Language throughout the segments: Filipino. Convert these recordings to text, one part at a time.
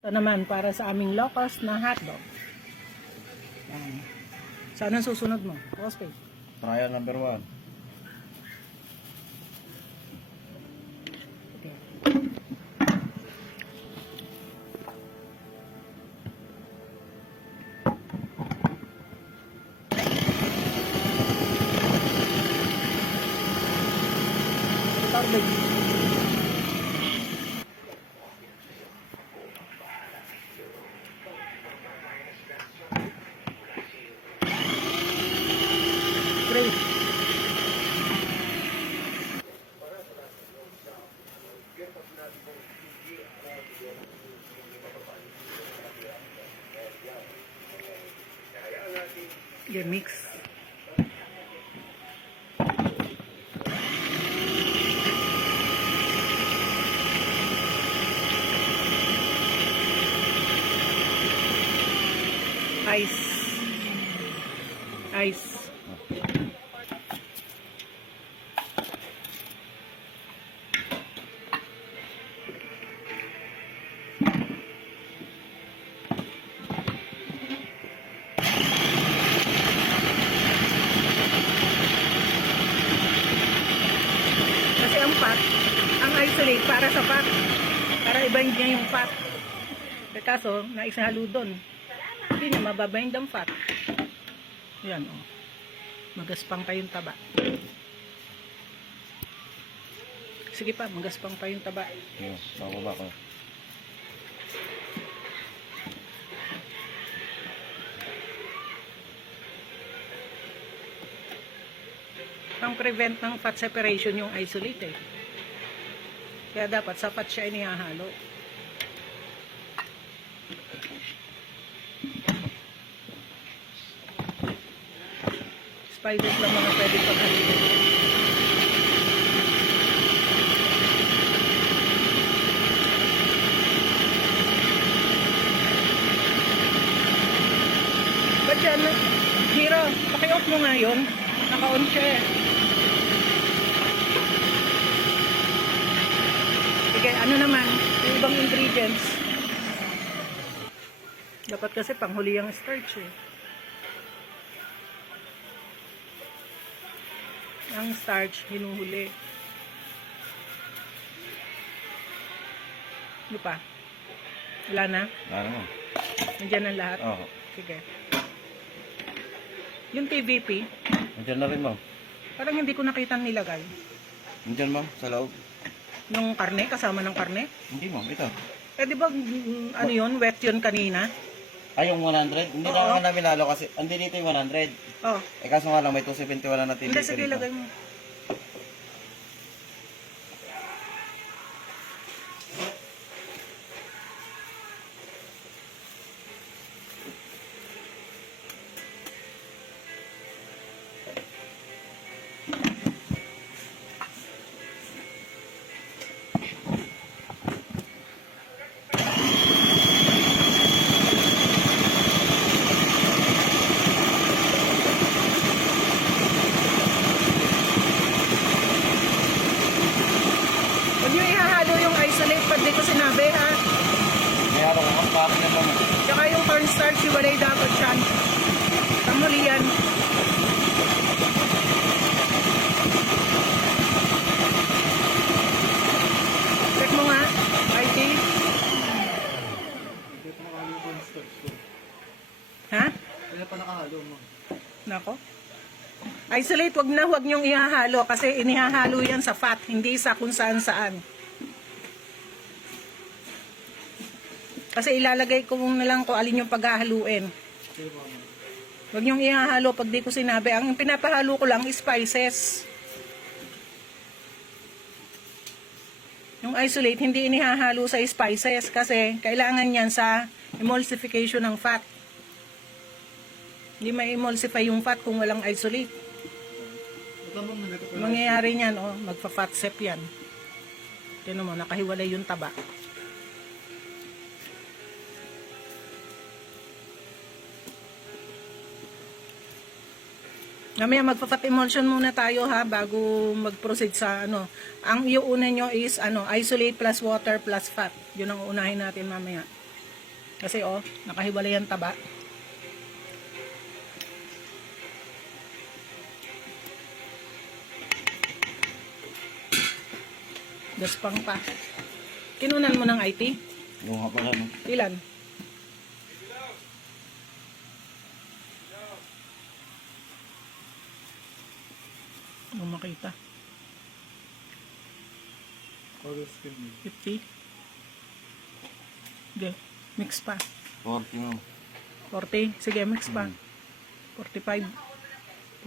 Ito naman para sa aming low-cost na hotdog. Yan. Saan ang susunod mo? Postpaid. Trial number 1. Okay. Tawag. Great. Yeah, mix. Ice. Ice. Kasi ang fat, ang isolate para sa fat. Para i-bind niya yung fat. Kaso, naisahalo doon. Hindi niya mababind ang fat. Yan, oh. Magaspang pa yung taba. Sige pa, magaspang pa yung taba. Yo, bababa ko. Ang prevent ng fat separation yung isolate eh. Kaya dapat sa fat siya inihahalo. Spices lang mga pwede paghalito. Ba't yan? Hiro, paki-off mo nga yun. Naka-on siya eh. Sige, ano naman, yung ibang ingredients. Dapat kasi panghuli ang starch eh. Ang starch, hinuhuli. Ano pa? Wala na? Ano mo? Nandiyan ang lahat? Oo. Sige. Yung TVP, Nandiyan na rin mo. parang hindi ko nakita nilagay. Nandiyan mo, sa loob. Nung karne, kasama ng karne. Hindi mo, ito. Eh di ba, ano yun, wet yun kanina? Ay, yung 100? Hindi Oo. na nga namin lalo kasi, andi dito yung 100. Oh, Eh kaso nga lang, may 271 na natin hindi, dito sige, dito. lagay mo. Huwag nyo ihahalo yung isolate pag di ko sinabi ha. May araw ko, ang pati na lang. Tsaka yung cornstarch, iwalay dapat yan. Pangmuli yan. Check mo nga, IT. Ha? Kaya pa nakahalo mo. Nako. Isolate, wag nyong ihahalo kasi inihahalo yan sa fat, hindi sa kung saan saan. Kasi ilalagay ko na lang kung alin yung paghahaluin. Wag nyong ihahalo pag di ko sinabi. Ang pinapahalo ko lang is spices. Yung isolate, hindi inihahalo sa spices kasi kailangan yan sa emulsification ng fat. Hindi ma-emulsify yung fat kung walang isolate. Mangyayari niyan, oh, magpa-fat sep yan. Tignan mo, nakahiwalay yung taba. Mamaya magpa-fat emulsion muna tayo ha bago mag-proceed sa ano. Ang iuuna nyo is ano, isolate plus water plus fat. Yun ang unahin natin mamaya. Kasi oh, nakahiwalay ang taba. Gaspang pa. Kinunan mo ng IT? Yung nga pala, no? Ilan? Kung makita. 50. Sige, mix pa. 40 mo. 40. Sige, mix pa. 45.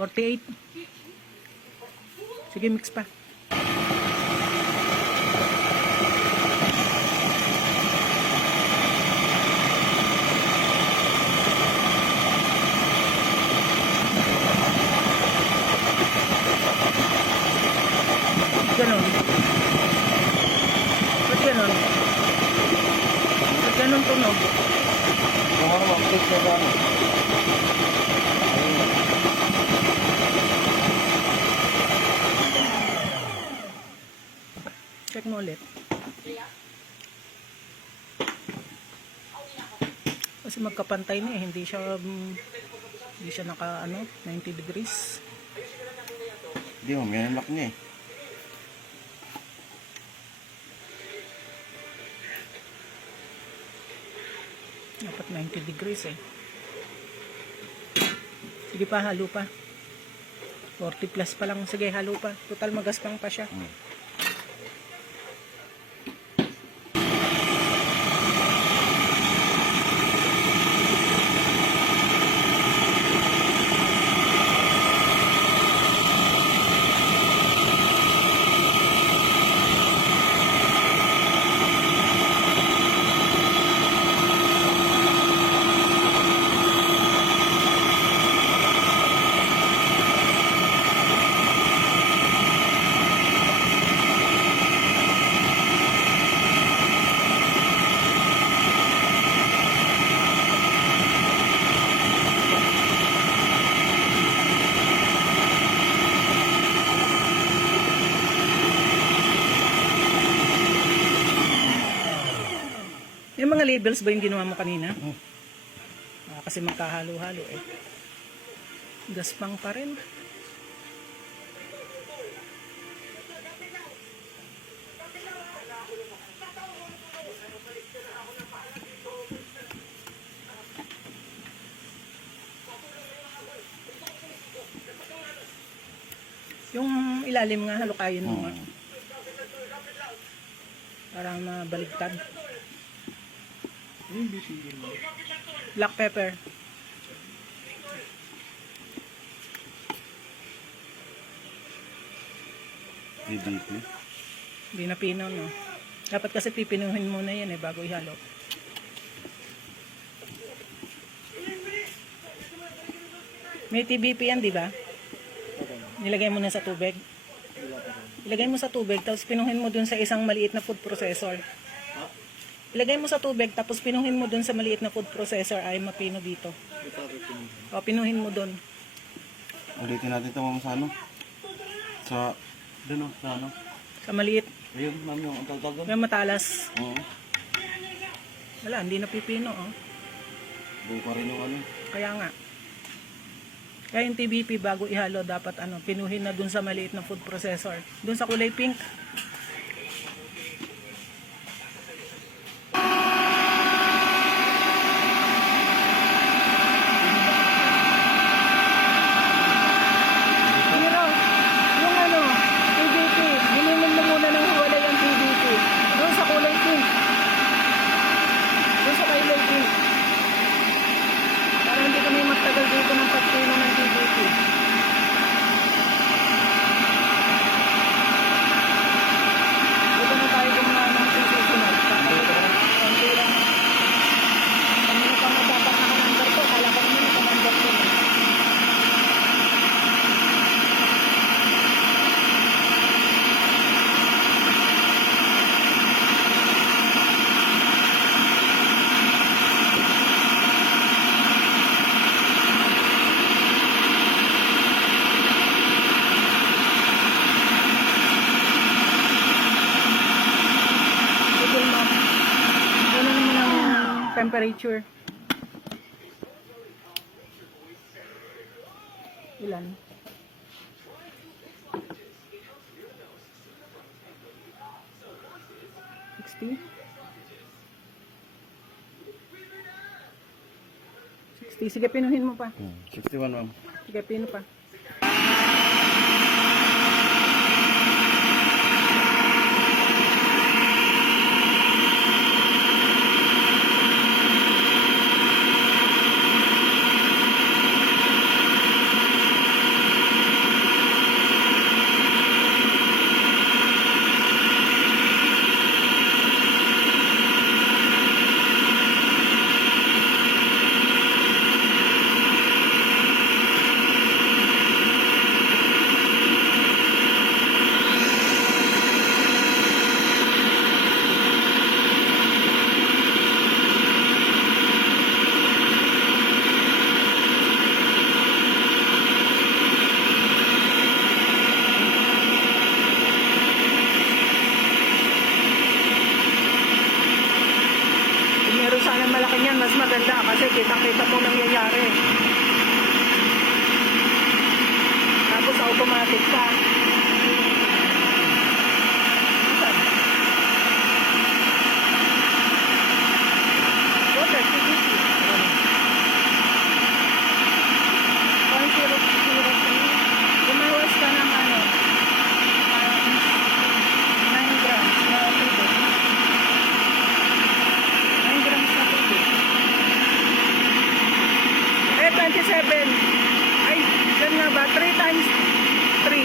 48. Sige, mix pa. Ganon. Ba't ganon? Ba't ganon tunog? Kung ano, mag-click na ba? Ayun. Check mo ulit. Kasi magkapantay na eh. Hindi siya naka 90 degrees. Hindi mo, may lock niya eh. Dapat 90 degrees eh. Sige pa, halo pa. 40 plus pa lang. Sige, halo pa. Total magaspang pa siya. Yung mga labels ba yung ginawa mo kanina? Kasi magkahalo-halo eh. Gaspang pa rin. Yung ilalim nga halukayin mo nga. Parang nabaligtad. Black pepper. DDP. Hindi na pino, no? Dapat kasi pipinuhin muna yan eh, bago ihalo. May TBP yan, di ba? Nilagay mo na sa tubig. Ilagay mo sa tubig, tapos pinuhin mo dun sa isang maliit na food processor. Ilagay mo sa tubig, tapos pinuhin mo dun sa maliit na food processor, ay mapino dito. O, pinuhin mo dun. Ulitin natin ito mga sa ano? Sa, dun o, sa ano? Sa maliit. Ayun, ma'am, yung ang tawag doon. May matalas. Oo. Wala, hindi na pipino, oh. Buo pa rin yung ano. Kaya nga. Kaya yung TBP bago ihalo, dapat pinuhin na dun sa maliit na food processor. Dun sa kulay pink. Pero, yung TBP, hinimin mo muna ng hiwalay ang TBP. Dun sa kulay pink. Dun sa kulay pink. Para hindi kami magtagal dito ng pagpino ng TBP. temperature. Ilan? $60? 60. Sige, pinuhin mo pa. 61 ma'am. Sige, pino pa. Kung meron sana malaki niyan, mas maganda kasi kitang-kita mo nangyayari. Tapos automatic pa. Asan? Water, TVC. 1.003. Gumawas ka ng ano, 9 grams na tubig. 9 grams na tubig. 27. Ay, dyan nga ba? 3 times 3. 9.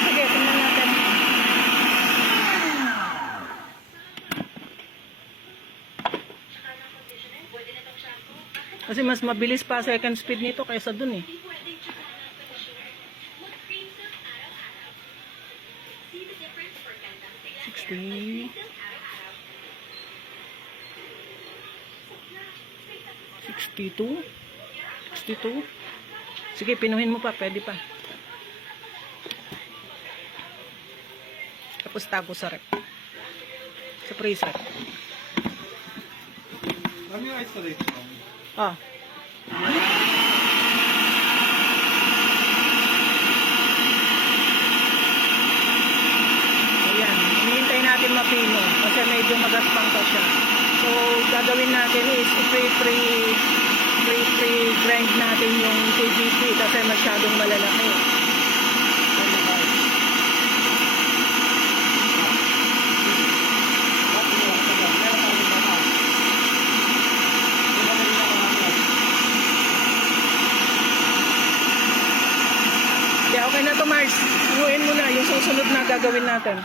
Sige, tingnan natin. Kasi mas mabilis pa second speed nito kaysa dun eh. $60. 62. 62. Sige, pinuhin mo pa. Pwede pa. Tapos sa rep. Sa freezer. Ano yung ice today? Ah. Ayan. Hinihintay natin mapino kasi medyo magaspang pa siya. So, gagawin natin is i-pre-grind natin yung TGP kasi masyadong malalaki. Okay na to, Mars. Inuin mo na yung susunod na gagawin natin.